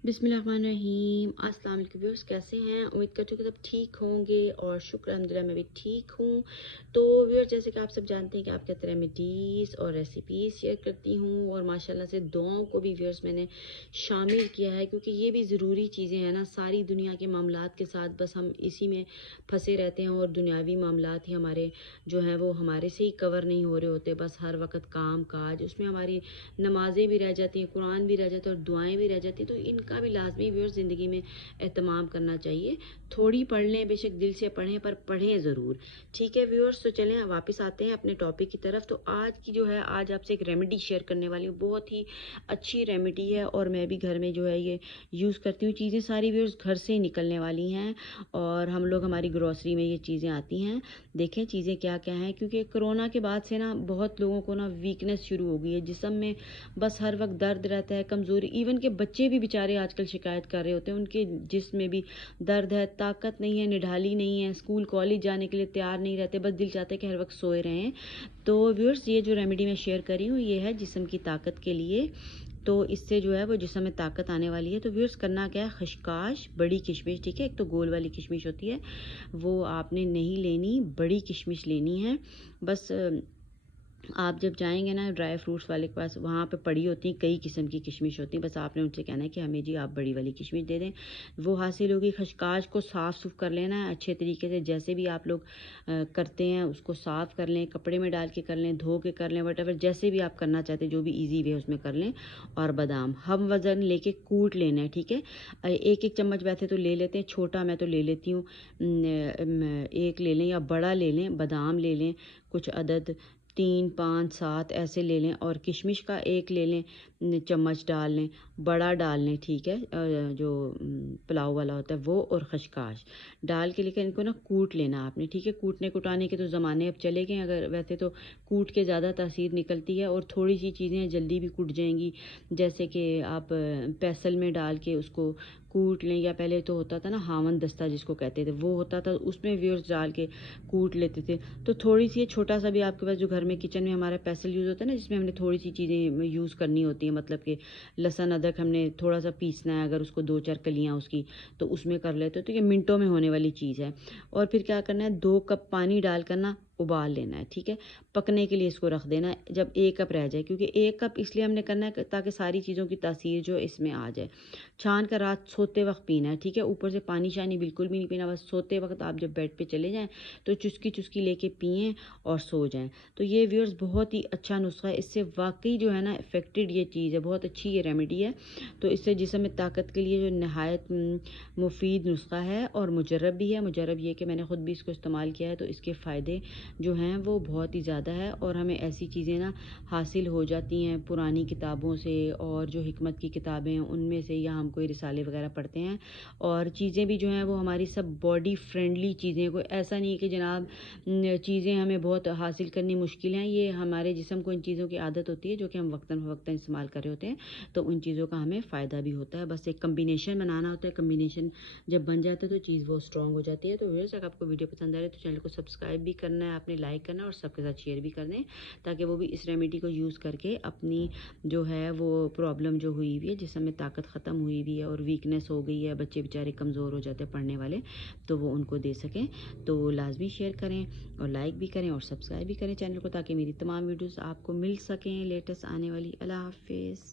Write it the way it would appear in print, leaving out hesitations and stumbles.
बिस्मिल्लाहिर्रहमानिर्रहीम। अस्सलाम वालेकुम व्यूअर्स, कैसे हैं? उम्मीद करती हूँ कि सब ठीक होंगे और शुक्र अल्हम्दुलिल्लाह मैं भी ठीक हूँ। तो व्यूअर्स, जैसे कि आप सब जानते हैं कि आपके तरह रेमेडीज़ और रेसिपीज़ शेयर करती हूँ और माशाल्लाह से दुआओं को भी व्यूअर्स मैंने शामिल किया है, क्योंकि ये भी ज़रूरी चीज़ें हैं ना। सारी दुनिया के मामलात के साथ बस हम इसी में फंसे रहते हैं और दुनियावी मामलात ही हमारे जो हैं वो हमारे से ही कवर नहीं हो रहे होते। बस हर वक्त काम काज, उसमें हमारी नमाज़ें भी रह जाती हैं, कुरान भी रह जाता है और दुआएं भी रह जाती हैं। तो इनका भी लाजमी व्यूअर्स ज़िंदगी में एहतमाम करना चाहिए। थोड़ी पढ़ लें, बेशक दिल से पढ़ें, पर पढ़ें ज़रूर। ठीक है व्यूअर्स, तो चलें वापस आते हैं अपने टॉपिक की तरफ। तो आज की जो है, आज आपसे एक रेमेडी शेयर करने वाली हूँ। बहुत ही अच्छी रेमेडी है और मैं भी घर में जो है ये यूज़ करती हूँ। चीज़ें सारी व्यूअर्स घर से ही निकलने वाली हैं और हम लोग, हमारी ग्रॉसरी में ये चीज़ें आती हैं। देखें चीज़ें क्या क्या हैं, क्योंकि कोरोना के बाद से ना बहुत लोगों को ना वीकनेस शुरू हो गई है जिस्म में। बस हर वक्त दर्द रहता है, कमज़ोरी। इवन के बच्चे भी बेचारे आजकल शिकायत कर रहे होते हैं, उनके जिस्म में भी दर्द है, ताकत नहीं है, निढाली नहीं है, स्कूल कॉलेज जाने के लिए तैयार नहीं रहते, बस दिल चाहता है कि हर वक्त सोए रहें। तो व्यूअर्स, ये जो रेमेडी मैं शेयर कर रही हूँ ये है जिस्म की ताकत के लिए। तो इससे जो है वो जिस्म में ताकत आने वाली है। तो व्यूअर्स, करना क्या है, खशकाश, बड़ी किशमिश, ठीक है, एक तो गोल वाली किशमिश होती है वो आपने नहीं लेनी, बड़ी किशमिश लेनी है। बस आप जब जाएंगे ना ड्राई फ्रूट्स वाले के पास, वहाँ पे पड़ी होती हैं कई किस्म की किशमिश होती हैं। बस आपने उनसे कहना है कि हमें जी आप बड़ी वाली किशमिश दे दें, वो हासिल होगी। खशकाश को साफ़ सुफ कर लेना है अच्छे तरीके से, जैसे भी आप लोग करते हैं उसको साफ़ कर लें, कपड़े में डाल के कर लें, धो के कर लें, वट एवर जैसे भी आप करना चाहते हैं, जो भी ईजी वे उसमें कर लें। और बादाम हम वज़न लेके कूट लेना है, ठीक है। एक एक चम्मच वैसे तो ले लेते हैं, छोटा मैं तो ले लेती हूँ, एक ले लें या बड़ा ले लें। बादाम ले लें कुछ अदद, 3 5 7 ऐसे ले लें। और किशमिश का एक ले लें, चम्मच डाल लें, बड़ा डाल लें, ठीक है, जो पुलाव वाला होता है वो। और खशकाश डाल के लेकर इनको ना कूट लेना आपने, ठीक है। कूटने कुटाने के तो ज़माने अब चले गए, अगर वैसे तो कूट के ज़्यादा तासीर निकलती है और थोड़ी सी चीज़ें जल्दी भी कूट जाएंगी। जैसे कि आप पैसल में डाल के उसको कूट लें, या पहले तो होता था ना हावन दस्ता जिसको कहते थे, वो होता था, उसमें व्यूअर्स डाल के कूट लेते थे। तो थोड़ी सी छोटा सा भी आपके पास जो घर में किचन में हमारा पैसल यूज़ होता है ना, जिसमें हमने थोड़ी सी चीज़ें यूज़ करनी होती है, मतलब कि लहसुन अदरक हमने थोड़ा सा पीसना है, अगर उसको 2 4 कलियाँ उसकी, तो उसमें कर लेते हो। तो ये मिनटों में होने वाली चीज़ है। और फिर क्या करना है, 2 कप पानी डाल कर ना उबाल लेना है, ठीक है। पकने के लिए इसको रख देना है जब 1 कप रह जाए, क्योंकि 1 कप इसलिए हमने करना है ताकि सारी चीज़ों की तासीर जो इसमें आ जाए। छान कर रात सोते वक्त पीना है, ठीक है। ऊपर से पानी शानी बिल्कुल भी नहीं पीना, बस सोते वक्त आप जब बेड पे चले जाएं तो चुस्की चुस्की लेके पिएं और सो जाएं। तो ये व्यूअर्स बहुत ही अच्छा नुस्खा है, इससे वाकई जो है ना इफ़ेक्टेड ये चीज़ है, बहुत अच्छी ये रेमेडी है। तो इससे जिस्म में ताकत के लिए जो नहायत मुफीद नुस्खा है और मुजर्रब भी है। मुजर्रब ये कि मैंने ख़ुद भी इसको इस्तेमाल किया है, तो इसके फ़ायदे जो हैं वो बहुत ही ज़्यादा है। और हमें ऐसी चीज़ें ना हासिल हो जाती हैं पुरानी किताबों से और जो हिकमत की किताबें हैं उनमें से, या हम कोई रिसाले वगैरह पढ़ते हैं। और चीज़ें भी जो हैं वो हमारी सब बॉडी फ्रेंडली चीज़ें, कोई ऐसा नहीं है कि जनाब चीज़ें हमें बहुत हासिल करनी मुश्किल हैं। ये हमारे जिस्म को इन चीज़ों की आदत होती है जो कि हम वक्तन फ़वक्तन इस्तेमाल कर रहे होते हैं, तो उन चीज़ों का हमें फ़ायदा भी होता है। बस एक कम्बिनेशन बनाना होता है, कम्बिनेशन जब बन जाता है तो चीज़ वो स्ट्रॉन्ग हो जाती है। तो व्यूअर्स, अगर आपको वीडियो पसंद आ रही है तो चैनल को सब्सक्राइब भी करना है आपने, लाइक करना है और सबके साथ शेयर भी कर दें, ताकि वो भी इस रेमेडी को यूज़ करके अपनी जो है वो प्रॉब्लम जो हुई हुई है, जिसमें में ताकत ख़त्म हुई हुई है और वीकनेस हो गई है, बच्चे बेचारे कमज़ोर हो जाते हैं पढ़ने वाले, तो वो उनको दे सकें। तो लाजमी शेयर करें और लाइक भी करें और सब्सक्राइब भी करें चैनल को, ताकि मेरी तमाम वीडियोस आपको मिल सकें लेटेस्ट आने वाली। अल्लाह हाफिज़।